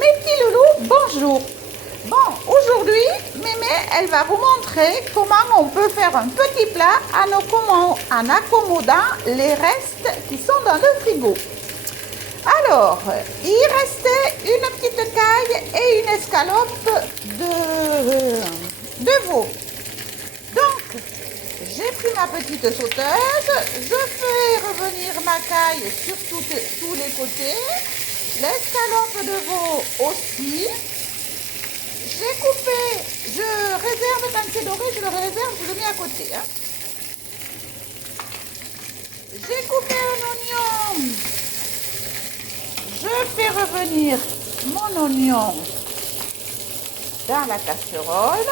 Mes petits loulous, bonjour. Bon, aujourd'hui, Mémé, elle va vous montrer comment on peut faire un petit plat en accommodant les restes qui sont dans le frigo. Alors, il restait une petite caille et une escalope de veau. Donc, j'ai pris ma petite sauteuse, je fais revenir ma caille sur tous les côtés, l'escalope de veau aussi. J'ai coupé, je réserve quand c'est doré, je le réserve, je le mets à côté. Hein. J'ai coupé un oignon. Je fais revenir mon oignon dans la casserole.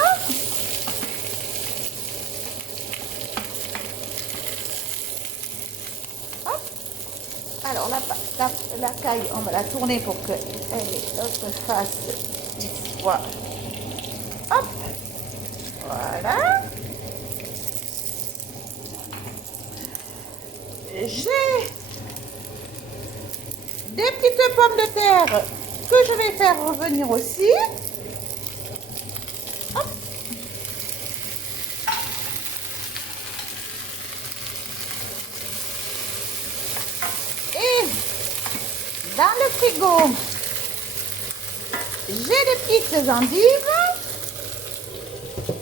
Hop. Alors la caille, on va la tourner pour que l'autre face soit. Hop. Voilà. J'ai des petites pommes de terre que je vais faire revenir aussi. Hop. Et dans le frigo, j'ai des petites endives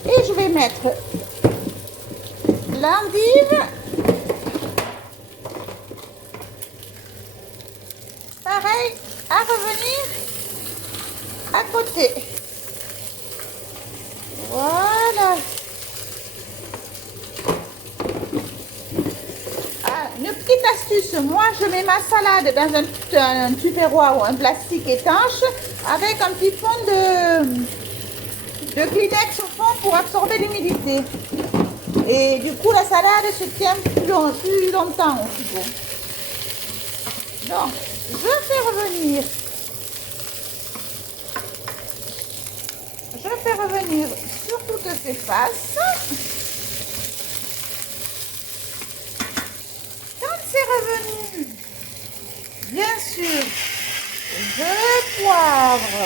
et je vais mettre l'endive pareil à revenir à côté. Voilà. Ah, une petite astuce, moi je mets ma salade dans un tupperware ou un plastique étanche avec un petit fond de Kleenex au fond pour absorber l'humidité. Et du coup la salade se tient plus longtemps au frigo. Donc, je fais revenir sur toutes ces faces. Quand c'est revenu, bien sûr, je poivre.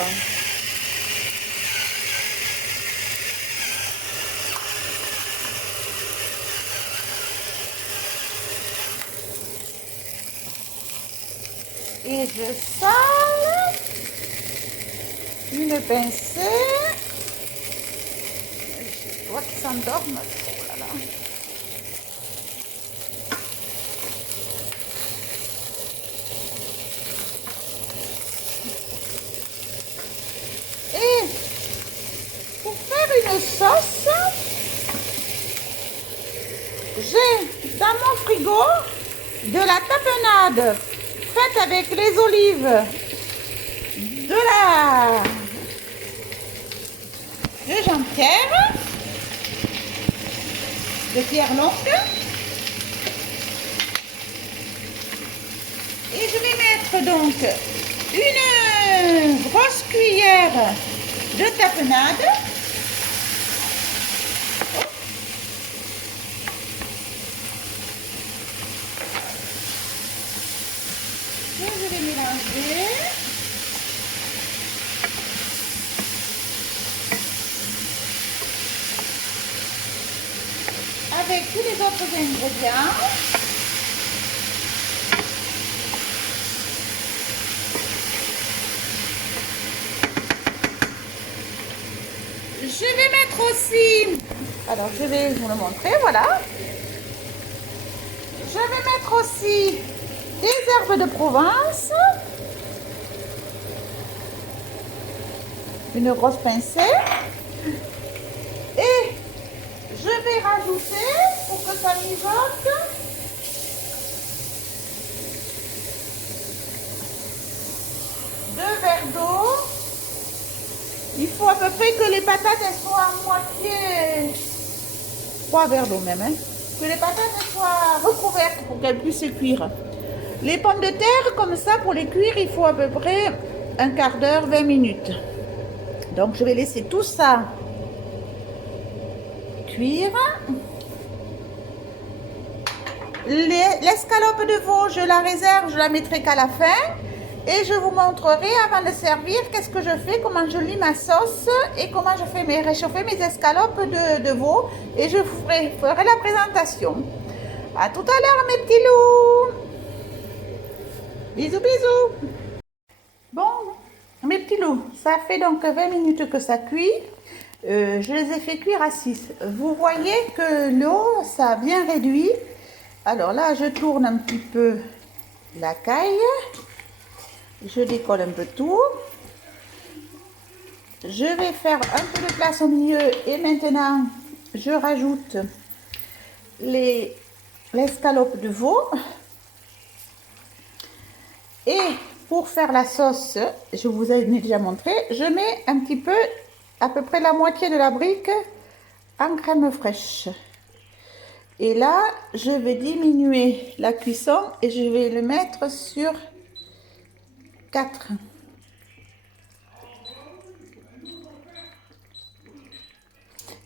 Et je sale une pincée. Je dois qu'il s'endorme. Oh là là. Et pour faire une sauce, j'ai dans mon frigo de la tapenade faite avec les olives de Jean-Pierre, de Pierre Longue. Et je vais mettre donc une grosse cuillère de tapenade. Je vais mélanger. Avec tous les autres ingrédients. Je vais mettre aussi, alors je vais vous le montrer, voilà. Je vais mettre aussi des herbes de Provence, une grosse pincée, et je vais rajouter, pour que ça mijote, deux verres d'eau. Il faut à peu près que les patates elles soient à moitié, 3 verres d'eau même, hein, que les patates elles soient recouvertes pour qu'elles puissent cuire. Les pommes de terre, comme ça, pour les cuire, il faut à peu près un quart d'heure, 20 minutes. Donc, je vais laisser tout ça cuire. L'escalope de veau, je la réserve, je la mettrai qu'à la fin. Et je vous montrerai avant de servir qu'est-ce que je fais, comment je lis ma sauce et comment je fais réchauffer mes escalopes de veau. Et je vous ferai la présentation. À tout à l'heure mes petits loups. Bisous bisous. Bon, mes petits loups, ça fait donc 20 minutes que ça cuit. Je les ai fait cuire à 6. Vous voyez que l'eau, ça a bien réduit. Alors là, je tourne un petit peu la caille. Je décolle un peu tout. Je vais faire un peu de place au milieu et maintenant, je rajoute l'escalope de veau. Et pour faire la sauce, je vous ai déjà montré, je mets un petit peu, à peu près la moitié de la brique en crème fraîche. Et là, je vais diminuer la cuisson et je vais le mettre sur 4.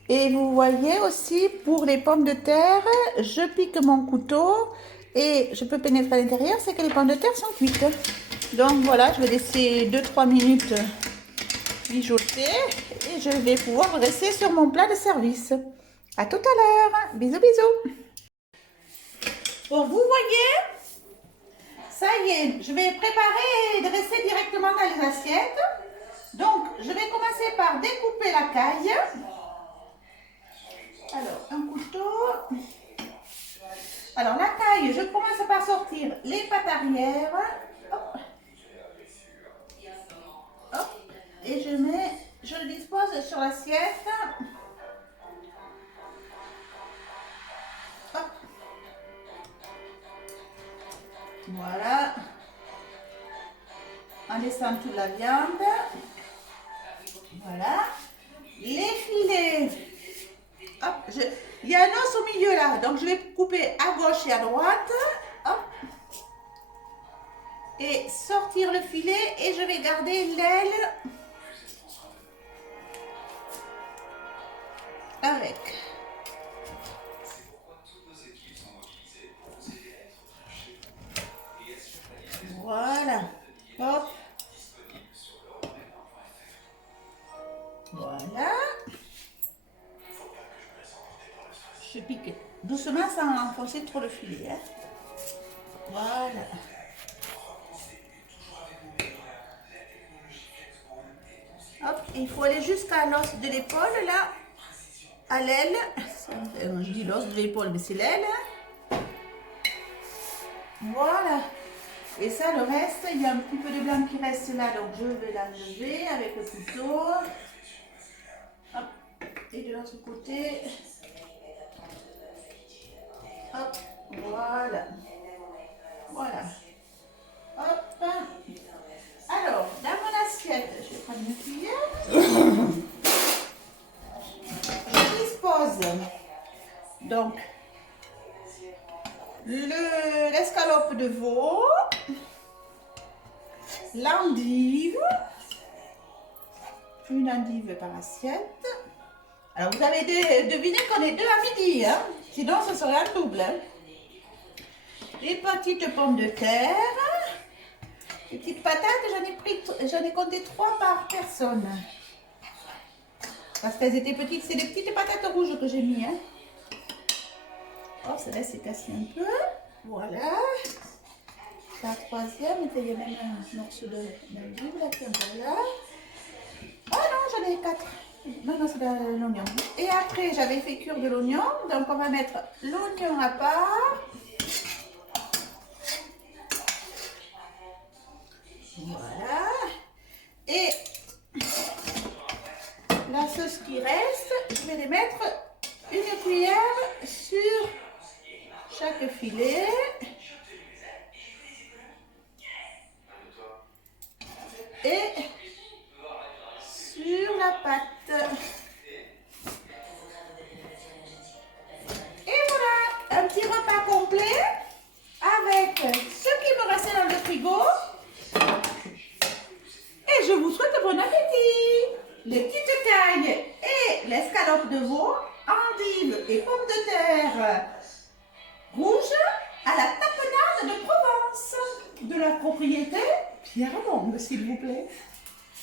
Et vous voyez aussi, pour les pommes de terre, je pique mon couteau et je peux pénétrer à l'intérieur, c'est que les pommes de terre sont cuites. Donc voilà, je vais laisser 2-3 minutes mijoter et je vais pouvoir rester sur mon plat de service. À tout à l'heure. Bisous, bisous. Bon, vous voyez, ça y est, je vais préparer et dresser directement dans les assiettes. Donc, je vais commencer par découper la caille. Alors, un couteau. Alors, la caille, je commence par sortir les pattes arrière. Hop. Hop. Et je le dispose sur l'assiette. Hop. Voilà. En laissant toute la viande. Voilà. Les filets. Hop, il y a un os au milieu là, donc je vais couper à gauche et à droite. Hop. Et sortir le filet et je vais garder l'aile avec. Voilà. Hop. Voilà. Je pique doucement sans enfoncer trop le filet. Hein. Voilà. Hop, il faut aller jusqu'à l'os de l'épaule là, à l'aile. Je dis l'os de l'épaule, mais c'est l'aile. Voilà. Et ça, le reste, il y a un petit peu de blanc qui reste là, donc je vais l'enlever avec le couteau. Hop. Et de l'autre côté. Hop. Voilà. Voilà. Hop. Alors, dans mon assiette, je vais prendre une cuillère. Je dispose donc l'escalope de veau, l'endive, une endive par assiette. Alors vous avez deviné qu'on est deux à midi, hein? Sinon ce serait un double. Hein? Les petites pommes de terre, les petites patates, j'en ai compté 3 par personne. Parce qu'elles étaient petites, c'est des petites patates rouges que j'ai mis. Hein? Oh, celle-là s'est cassée un peu. Voilà. La troisième, il y a même un morceau d'endive là qui est encore là. Oh non, j'en ai 4. Non, non, c'est de l'oignon. Et après, j'avais fait cuire de l'oignon. Donc, on va mettre l'oignon à part. Voilà. Et la sauce qui reste, je vais les mettre une cuillère sur chaque filet. Et sur la pâte. Et voilà, un petit repas complet avec ce qui me restait dans le frigo. Et je vous souhaite bon appétit. Les petites cailles et l'escalope de veau, endives et pommes de terre rouges à la tapenade de Provence, de la propriété Pierre Monde, s'il vous plaît.